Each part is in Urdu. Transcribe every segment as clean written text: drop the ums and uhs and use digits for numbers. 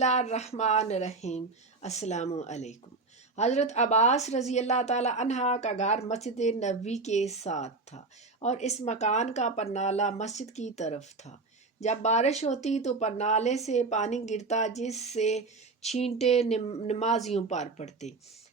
اللہ الرحمن الرحیم۔ السلام علیکم۔ حضرت عباس رضی اللہ تعالی عنہ کا گھر مسجد نبوی کے ساتھ تھا اور اس مکان کا پرنالہ مسجد کی طرف تھا۔ جب بارش ہوتی تو پرنالے سے پانی گرتا جس سے چھینٹے نمازیوں پر پڑتے۔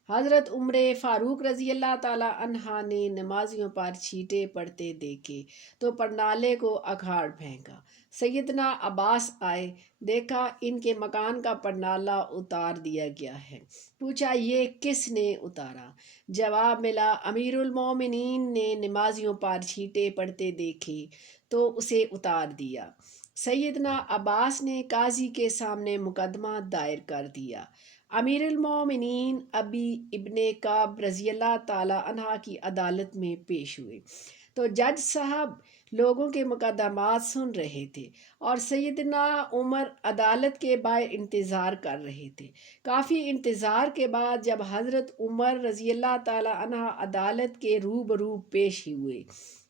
حضرت عمر فاروق رضی اللہ تعالی عنہ نے نمازیوں پر چھینٹے پڑتے دیکھے تو پرنالے کو اکھاڑ پھینکا۔ سیدنا عباس آئے، دیکھا ان کے مکان کا پرنالہ اتار دیا گیا ہے۔ پوچھا یہ کس نے اتارا؟ جواب ملا امیر المومنین نے نمازیوں پر چھینٹے پڑتے دیکھے تو اسے اتار دیا۔ سیدنا عباس نے قاضی کے سامنے مقدمہ دائر کر دیا۔ امیر المومنین ابی ابن کعب رضی اللہ تعالی عنہ کی عدالت میں پیش ہوئے تو جج صاحب لوگوں کے مقدمات سن رہے تھے اور سیدنا عمر عدالت کے باہر انتظار کر رہے تھے۔ کافی انتظار کے بعد جب حضرت عمر رضی اللہ تعالی عنہ عدالت کے روبرو پیش ہوئے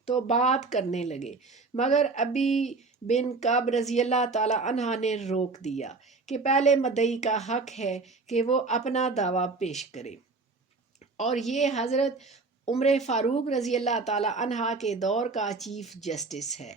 تو بات کرنے لگے، مگر ابی بن کعب رضی اللہ تعالی عنہ نے روک دیا کہ پہلے مدعی کا حق ہے کہ وہ اپنا دعویٰ پیش کرے، اور یہ حضرت عمر فاروق رضی اللہ تعالی عنہ کے دور کا چیف جسٹس ہے۔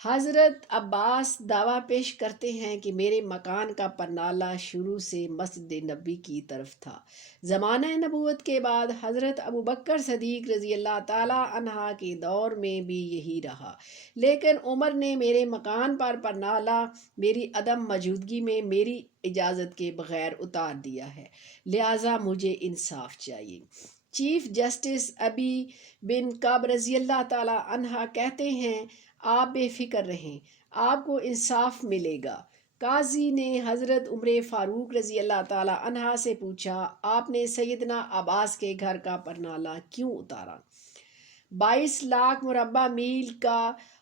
حضرت عباس دعویٰ پیش کرتے ہیں کہ میرے مکان کا پرنالہ شروع سے مسجد نبوی کی طرف تھا۔ زمانہ نبوت کے بعد حضرت ابوبکر صدیق رضی اللہ تعالی عنہ کے دور میں بھی یہی رہا، لیکن عمر نے میرے مکان پر پرنالہ میری عدم موجودگی میں میری اجازت کے بغیر اتار دیا ہے، لہٰذا مجھے انصاف چاہیے۔ چیف جسٹس ابی بن کعب رضی اللہ تعالی عنہ کہتے ہیں آپ بے فکر رہیں، آپ کو انصاف ملے گا۔ قاضی نے حضرت عمر فاروق رضی اللہ تعالی عنہ سے پوچھا آپ نے سیدنا عباس کے گھر کا پرنالہ کیوں اتارا؟ 22 لاکھ مربع میل کا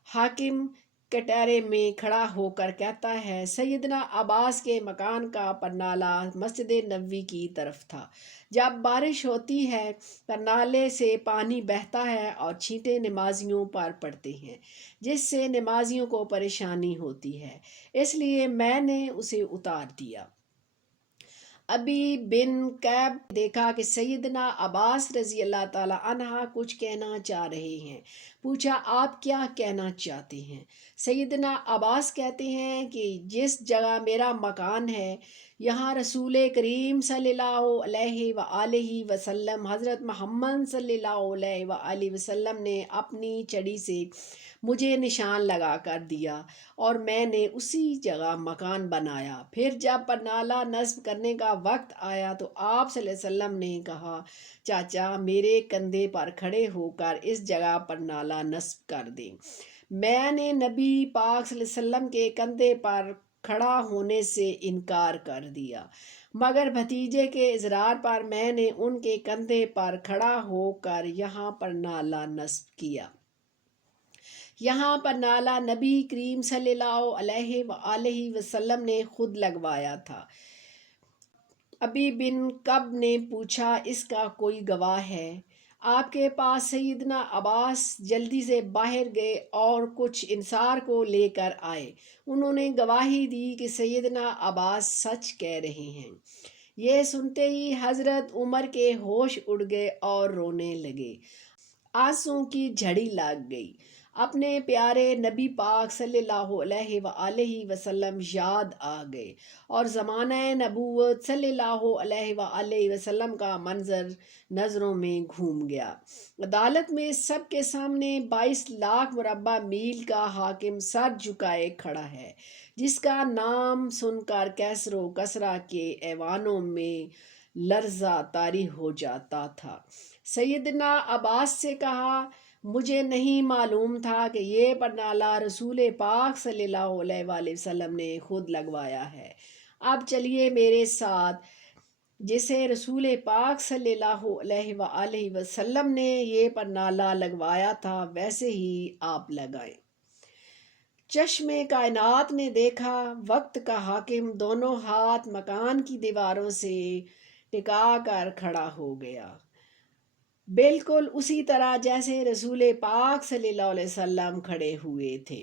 حاکم کٹہرے میں کھڑا ہو کر کہتا ہے سیدنا عباس کے مکان کا پرنالہ مسجد نبوی کی طرف تھا۔ جب بارش ہوتی ہے پرنالے سے پانی بہتا ہے اور چھینٹے نمازیوں پر پڑتے ہیں جس سے نمازیوں کو پریشانی ہوتی ہے، اس لیے میں نے اسے اتار دیا۔ ابی بن کعب دیکھا کہ سیدنا عباس رضی اللہ تعالی عنہ کچھ کہنا چاہ رہے ہیں، پوچھا آپ کیا کہنا چاہتے ہیں؟ سیدنا عباس کہتے ہیں کہ جس جگہ میرا مکان ہے یہاں رسول کریم صلی اللہ علیہ وآلہ وسلم حضرت محمد صلی اللہ علیہ وآلہ وسلم نے اپنی چھڑی سے مجھے نشان لگا کر دیا اور میں نے اسی جگہ مکان بنایا۔ پھر جب پرنالہ نصب کرنے کا وقت آیا تو آپ صلی اللہ علیہ وسلم نے کہا چاچا میرے کندھے پر کھڑے ہو کر اس جگہ پرنالہ نصب کر دیں۔ میں نے نبی پاک صلی اللہ علیہ وسلم کے کندھے پر کھڑا ہونے سے انکار کر دیا، مگر بھتیجے کے اصرار پر میں نے ان کے کندھے پر کھڑا ہو کر یہاں پرنالہ نصب کیا۔ یہاں پرنالہ نبی کریم صلی اللہ علیہ وآلہ وسلم نے خود لگوایا تھا۔ ابی بن کعب نے پوچھا اس کا کوئی گواہ ہے؟ آپ کے پاس سیدنا عباس جلدی سے باہر گئے اور کچھ انصار کو لے کر آئے، انہوں نے گواہی دی کہ سیدنا عباس سچ کہہ رہے ہیں۔ یہ سنتے ہی حضرت عمر کے ہوش اڑ گئے اور رونے لگے، آنسوں کی جھڑی لگ گئی۔ اپنے پیارے نبی پاک صلی اللہ علیہ وآلہ وسلم یاد آ گئے اور زمانہ نبوت صلی اللہ علیہ وآلہ وسلم کا منظر نظروں میں گھوم گیا۔ عدالت میں سب کے سامنے 22 لاکھ مربع میل کا حاکم سر جھکائے کھڑا ہے، جس کا نام سن کر کیسر و کسریٰ کے ایوانوں میں لرزہ طاری ہو جاتا تھا۔ سیدنا عباس سے کہا مجھے نہیں معلوم تھا کہ یہ پرنالہ رسول پاک صلی اللہ علیہ وآلہ وسلم نے خود لگوایا ہے۔ اب چلیے میرے ساتھ، جسے رسول پاک صلی اللہ علیہ وآلہ وسلم نے یہ پرنالہ لگوایا تھا ویسے ہی آپ لگائیں۔ چشم کائنات نے دیکھا، وقت کا حاکم دونوں ہاتھ مکان کی دیواروں سے ٹکا کر کھڑا ہو گیا، بالکل اسی طرح جیسے رسول پاک صلی اللہ علیہ وسلم کھڑے ہوئے تھے۔